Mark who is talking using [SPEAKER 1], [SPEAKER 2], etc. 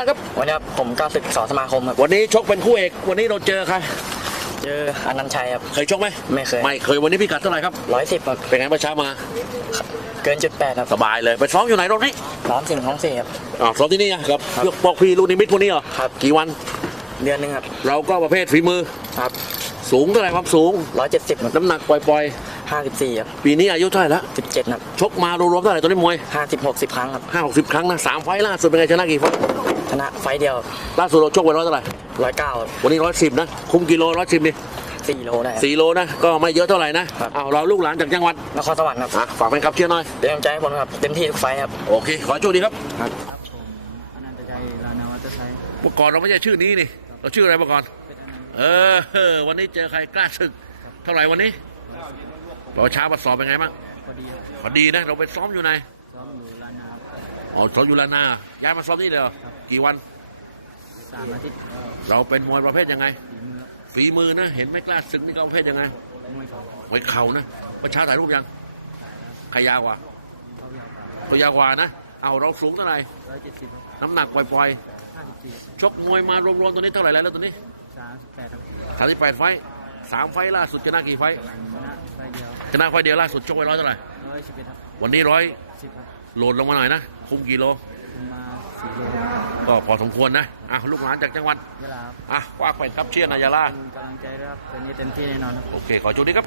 [SPEAKER 1] บ้านครับ
[SPEAKER 2] วันนี้ครับผมก้าวศึกสอสมาคมครับ
[SPEAKER 1] วันนี้ชกเป็นคู่เอก วันนี้เราเจอใคร
[SPEAKER 2] เจออนันต์ชัยครับ
[SPEAKER 1] เคยชกไหม
[SPEAKER 2] ไม่เคย
[SPEAKER 1] ไม่เคย วันนี้พี่กัดเท่าไหร่ครับ
[SPEAKER 2] ร้อยสิบครับ
[SPEAKER 1] เป็นไงเมื่อเช้ามา
[SPEAKER 2] เกินจุดแปดครับ
[SPEAKER 1] สบายเลย ไปซ้อมอยู่ไหนรถนี้
[SPEAKER 2] ร้อนสิ่งท้องสี่ครับ
[SPEAKER 1] อ๋อซ้อมที่นี่อะครับ
[SPEAKER 2] ครับ
[SPEAKER 1] ยกบอกพี่ลูกนิมิตพวกนี้เหรอ
[SPEAKER 2] ครับ
[SPEAKER 1] กี่วัน
[SPEAKER 2] เดือนหนึงครับ
[SPEAKER 1] เราก็ประเภทฝีมือ
[SPEAKER 2] ครับ
[SPEAKER 1] สูงเท่าไหร่ความสูง
[SPEAKER 2] ร้อยเจ็ดสิบครับ
[SPEAKER 1] น้ำหนักปล่อย
[SPEAKER 2] ห้าสิบสี่ครับ
[SPEAKER 1] ๆ ปีนี้อายุเท่าไหร่แล้ว
[SPEAKER 2] สิบเจ็ดครับ
[SPEAKER 1] ชกมารวมๆเท่าไหร่ตัวนี้มวย
[SPEAKER 2] ห้าสิบหกสิบครั้งครับ
[SPEAKER 1] ห้าหกสิบครั้งนะสามไฟล์ล่าสุดเป็นไงชนะกี่ไฟล์
[SPEAKER 2] ชนะไฟต์เดียว
[SPEAKER 1] ล่าสุดเราชกไปร้อยเท่าไหร่
[SPEAKER 2] ร้อยเก้า
[SPEAKER 1] วันนี้ร้อยสิบนะ คุมกิโลร้อยสิบนี่
[SPEAKER 2] สี่โลได้ครับ
[SPEAKER 1] สี่โลนะ ก็ไม่เยอะเท่าไหร่นะครับ เอาเราลูกหลานจากจังหวัด
[SPEAKER 2] นครสวรรค์ครับ
[SPEAKER 1] อะฝากแฟนคลับเชียร์หน่อย
[SPEAKER 2] เป็นกำลังใจให้ผมครับเต็มที่ทุกไฟต์ครับ
[SPEAKER 1] โอเค ขอให้โชคดีครับ
[SPEAKER 2] ครับ
[SPEAKER 3] อนันตชัยลานวัตชัย
[SPEAKER 1] เมื่อก่อนเราไม่ใช่ชื่อนี้นี่ เราชื่ออะไรเมื่อก่อน เออเออ วันนี้เจอใครกล้าศึก เท่าไหร่วันนี้เราเช้ามาสอบเป็นไงบ้าง
[SPEAKER 3] พอดีครับ
[SPEAKER 1] พอดีนะ เราไปซ้อมอยู่ไหน
[SPEAKER 3] ซ้อมอยู่ลานนา
[SPEAKER 1] อ๋อซ้อมอยู่ลานาย้ายมาซ้อมนี่เลยเหรอกี่วัน
[SPEAKER 3] สามอาทิตย์ก็
[SPEAKER 1] เราเป็นมวยประเภทยังไง
[SPEAKER 3] ฝีมือ
[SPEAKER 1] ฝีมือนะ เห็นไหม่กล้าศึกนี่ก็ประเภทยังไง
[SPEAKER 3] มวยเขา
[SPEAKER 1] มวยเข่านะเมื่อเช้าถ่ายรูปยังใครยาวกว่า
[SPEAKER 3] เขายาวกว่า
[SPEAKER 1] ตัวยาวกว่านะ เอาเราสูงเท่าไหร่
[SPEAKER 3] ร้อยเจ็ดสิบ
[SPEAKER 1] น้ำหนักปล่อย
[SPEAKER 3] ห้าสิบสี่
[SPEAKER 1] ๆชกมวยมารวมๆตัวนี้เท่าไหร่แล้วแล้วตัวนี้
[SPEAKER 3] สามสิบแปดครับ
[SPEAKER 1] สามสิบแปดไฟต์สามไฟต์ล่าสุดชนะกี่ไฟต์
[SPEAKER 3] ชนะไฟเดียว
[SPEAKER 1] ชนะไฟต์เดียวล่าสุดชกไปร้อยเท่าไหร่
[SPEAKER 3] ร้อยสิบเอ็ดครับ
[SPEAKER 1] วันนี้ร้อย
[SPEAKER 3] สิบครับ
[SPEAKER 1] โหลดลงมาหน่อยนะคุมกิโล
[SPEAKER 3] ผมมาสี่โล
[SPEAKER 1] ก็พอสมควรนะอะลูกหลานจากจังหวัด
[SPEAKER 3] เวลาครับ
[SPEAKER 1] อะว่าไปครับเชียร์นายาลา
[SPEAKER 3] เป็นกำลังใจด้วยครับเป็นนี้เต็มที่แน่นอนครับ
[SPEAKER 1] โอเคขอจุดนี้ครับ